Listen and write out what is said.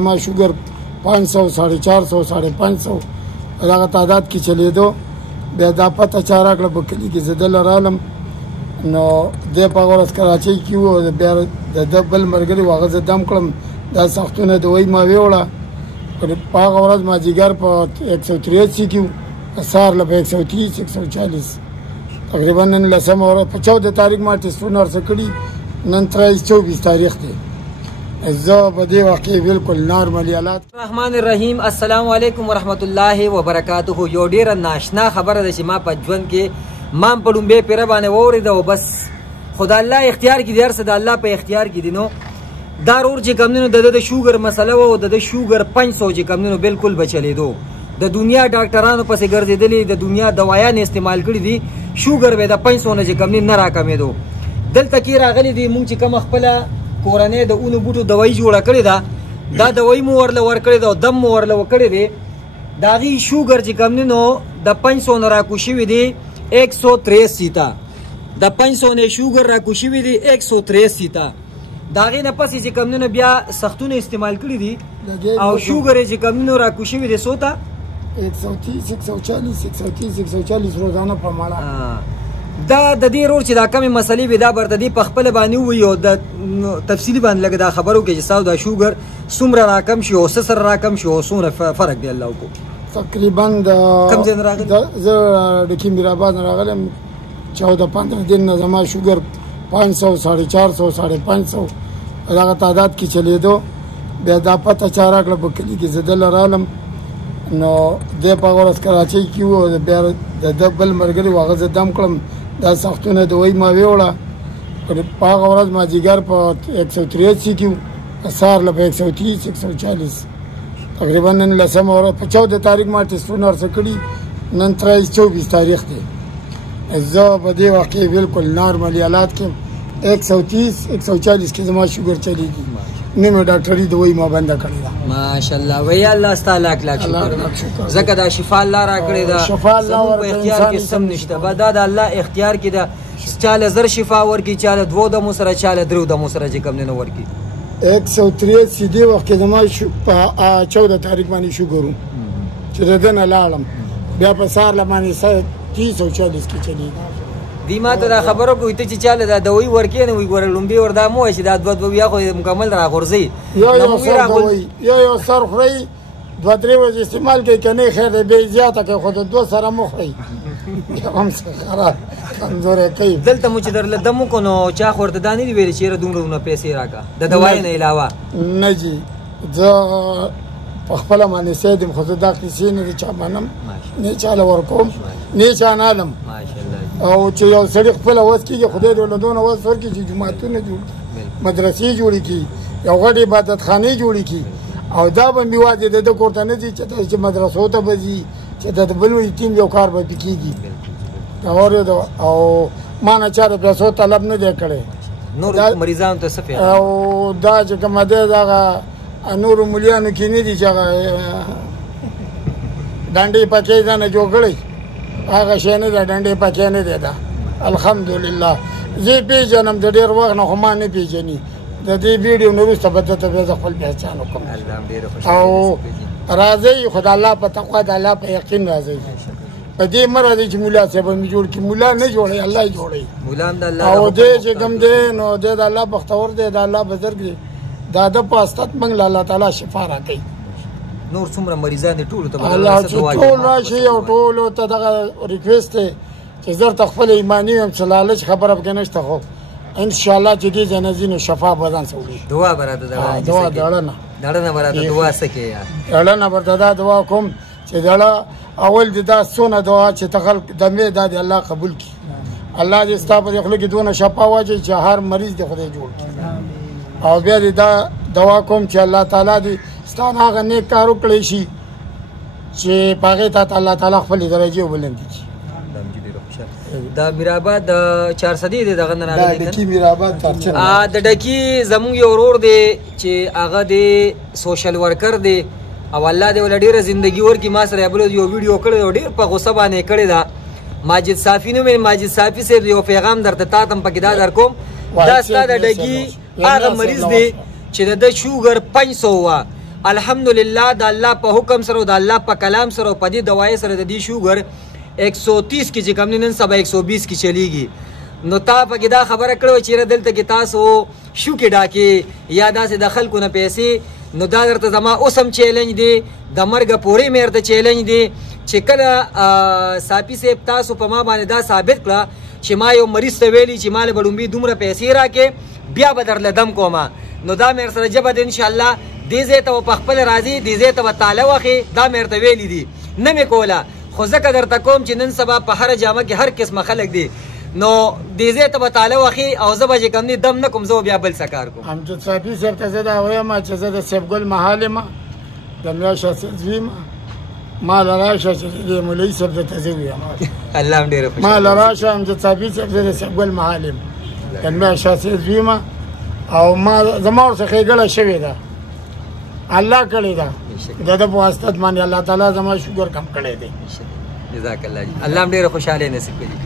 ما شوگر 500 450 550 هغه تعداد کې چلیدو بیا دا پته چا راکړه په کلي کې زه دلته رالم نو دی په هغه ورځ کراچۍ کې و بیا د ده بل ملګري و هغه زه دم کړم دا سختونه دوی ما ویوړه په هغه ورځ مازدیګر په 183 کې و سهار له په 130 140 تقریبا نن لسمه ورځ په 14 تاریخ ما ټسټونه ورڅه کړي نن 23 تاریخ دی زه په دې وخت کې بالکل نارمل حالات. الرحمن الرحیم. السلام علیکم ورحمت الله وبرکاته. یو ډیره ناشنا خبره ده چې ما په ژوند کې ما په لومبې پیره باندې واورېده او بس خدای الله اختیار کې دی، هر څه د الله په اختیار کې دي. نو دا رور چې کمونو د شوګر مسله و او د شوګر 500 چې کمونو بالکل بچلیدو د دنیا ډاکټرانو پسې ګرځېدلې، د دنیا دوايان استعمال کړي دي، شوګر به د 500 نه چې کمونو نه راکمېدو. دلته کې راغلي دي مونږ چې کوم خپله کورنۍ د اونو بوټو دوايي جوړه کړې ده، دا دوايي مو ورله ورکړې ده او دم مو ورله وکړې دی. د هغې شوګر چې کمونو نو د 500 نه راکو شوي دي 183 ته، د 500 نه شوګر راکو شوي دي 183 ته. د هغې نه پسې چې کمونو بیا سختونه استعمال کړي دي او شوګر یې چې کمونو راکو شوي دي څو ته 130 140 روزانه په ماړه. دا د دې رور چې دا کمې مسلې وي دا برته دې په خپله باندې ووایي او د تفصیلي باندې لږ دا خبرو کې چې ستاسو دا شوګر څومره راکم شي او څه سره راکم شي او څومره فرق دی الله وکړو. تقریبا د کوم ځای نه راغلی؟ زه د کیمیرآباد نه راغلم 14-15 دن نه زما شوګر 500 450 550 هغه تعداد کې چلیدو بیا دا پته چا راکړه په کلي کې زه دلته رالم نو دی په هغه ورځ کراچۍ کې و بیا د ده بل ملګري و هغه زه دم کړم دا سختونه دوی ما ویوړه په هغه ورځ مازدیګر په 183 کې و سهار له په 130 140 تقریبا نن لسمه ورځ په 14 تاریخ ما ټسټونه ورڅه کړي نن 23 تاریخ دی. زه په دې وخت کې بالکل نارمل حالات کې 130 140 کې زما شوګر چلیږي، نیمه ډاکټري دوی ما بنده کړې ده. ماشاءالله وی الله ستاسو لاک لاک شکر. ځکه دا شفا الله راکړې ده، شفا الله په اختیار کې سم نشته، به دا د الله اختیار کې ده. چاله زر شفا ورکړي، چاله 2 دمو سره، چاله 3 دمو سره چې کوم نه ورکړي. 183 دی وخت کې زما په 14 تاریخ باندې شوګر چې د نه لاړم بیا په سهار له باندې 30 کې چلیږي. دی ما ته دا خبره کوي ته چې چاله دا دوی ورکې نه وي ګوره لومبي وردا مو چې دا دوه بیا خو مکمل را غورځي یو سر خوري 2-3 ورځې استعمال کوي کنه خیر دی به زیاته کوي خو د 2 سره مخري هم خراب کمزورې کوي. دلته مو چې درله دمو کو نو چا خورته دانی دی ویل چې دومره پیسې راکا د دوايي نه علاوه نه جی زه په خپل باندې سیدم خو زه دا کیسې نه چا منم نه چاله ورکوم نه چا نالم ماشاءالله. او چې یو سړی خپل وس کېږي خدای دې ولدونه وس ورکړي چې جوماتونه جوړ مدرسې جوړې کړي یو غټ عبادتخانې جوړې کړي او دا به مې واځي د ده کور ته نه ځي چې مدرسو ته به ځي چې د بل یتیم یو کار به پې کېږي او ما نه چا د پیسو طلب نه دی کړی. نور مریضانو ته څه او دا چې کومه دی دغه نورو ملیانو کې نه دي چې هغه ډانډې پکې ځانه جوړ کړی هغه شی نه ده، ډنډې پکې نه دی ده. الحمدلله زه پېژنم د ډېر وخت نه خو ما نه پېژني د دې ویډیو نه وروسته به درته بیا زه خپل پهچان وکړم او راځئ خو د الله په تقوا د الله په یقین راځئ. په دې مه راځئ چې ملا صاحب مې جوړ کړي، ملا نه جوړوي الله یې جوړوي او دی چې کوم دی نو دی د الله بختور دی، د الله بزرګ دی، دا د په استت موږ له الله تعالی شفا راکوي. نور څومره مریضان دي ټولو ته الله چې ټول راشي او ټولو ته دغه ریکویسټ دی چې زه ته خپل ایماني یم چې لالچ خبره پکې نشته خو انشاءالله چې دې ځای نه ځي نو شفا به ځان څه وکړي. دعا به راته دعا دړنه به راته دعا څه کوې یار دړنه به ته دا دعا کوم چې دړه اول دې دا څونه دعا چې ته خلک دمې دا دې الله قبول کړي. الله دې ستا په دې خوله کې دونه شفا واچوي چې هر مریض دې خدای جوړ کړي. او بیا دې دا دعا کوم چې الله تعالی دې ستان هغه نیک کار وکړی شي چې په هغې ته الله تعالی خپلې درجې وبلندې کړي. دا میرآباد 400 دی دغه نه راغلی د ډکي میرآباد ترچن د ډکي زموږ یو ورور دی چې هغه دی سوشل ورکر دی او الله دې ول ډېره زندگی ورکړي. ما سره یو ویډیو کړی او ډېر په غوسه باندې کړی دا ماجد صافي نوم یې ماجد صافي صاحب یو پیغام درته تا ته پکې دا در کوم دا ستا د ډکي هغه مریض دی چې د شوګر 500 وه الحمدلله د الله په حکم سره او د الله په کلام سره او په دې دوای سره د دې شوګر 130 کې چې کوم نن سبا 120 کې چلیږي. نو تا پکې دا خبره کړو چې دلته کې تاسو شو کې ډاکې یا داسې د خلکو نه پیسې، نو دا درته زما اوسم چیلنج دی، د مرګ پورې مې درته چیلنج دی چې کله صافي صاحب تاسو په ما باندې دا ثابت کړه چې ما یو مریض ته ویلي چې مال به لومبي دومره پیسې راکې بیا به درله دم کومه، نو دا مې سره جبه ده انشاءالله. دې ځای ته په خپل راځي، دې ځای ته به تاله وخې، دا مې ورته ویلي دي نه مې کوله، خو ځکه درته کوم چې نن سبا په هره جامه کې هر قسمه خلک دي، نو دې ځای ته به تاله وخې او زه به چې کوم دم نه کوم، زه بیا بل څه کار کوم. امجد صافي صاحب ته زه دا وایم چې زه د سیف ګل محال یم، د ملا شاه زوی یم، ما له راشه چې د مولوي صاحب ته زه ویم. الله هم ډېره خوشحاله. ما له راشه امجد صافي صاحب زه د سیف ګل محال یم، د ملا شاه زوی یم او ما زما ورڅخه ښېګړه شوې ده، الله کړې ده، د ده په واسطه باندې الله تعالی زما شکر کم کړی دی. جزاک الله. الله هم ډېره خوشحالي نصیب کړي.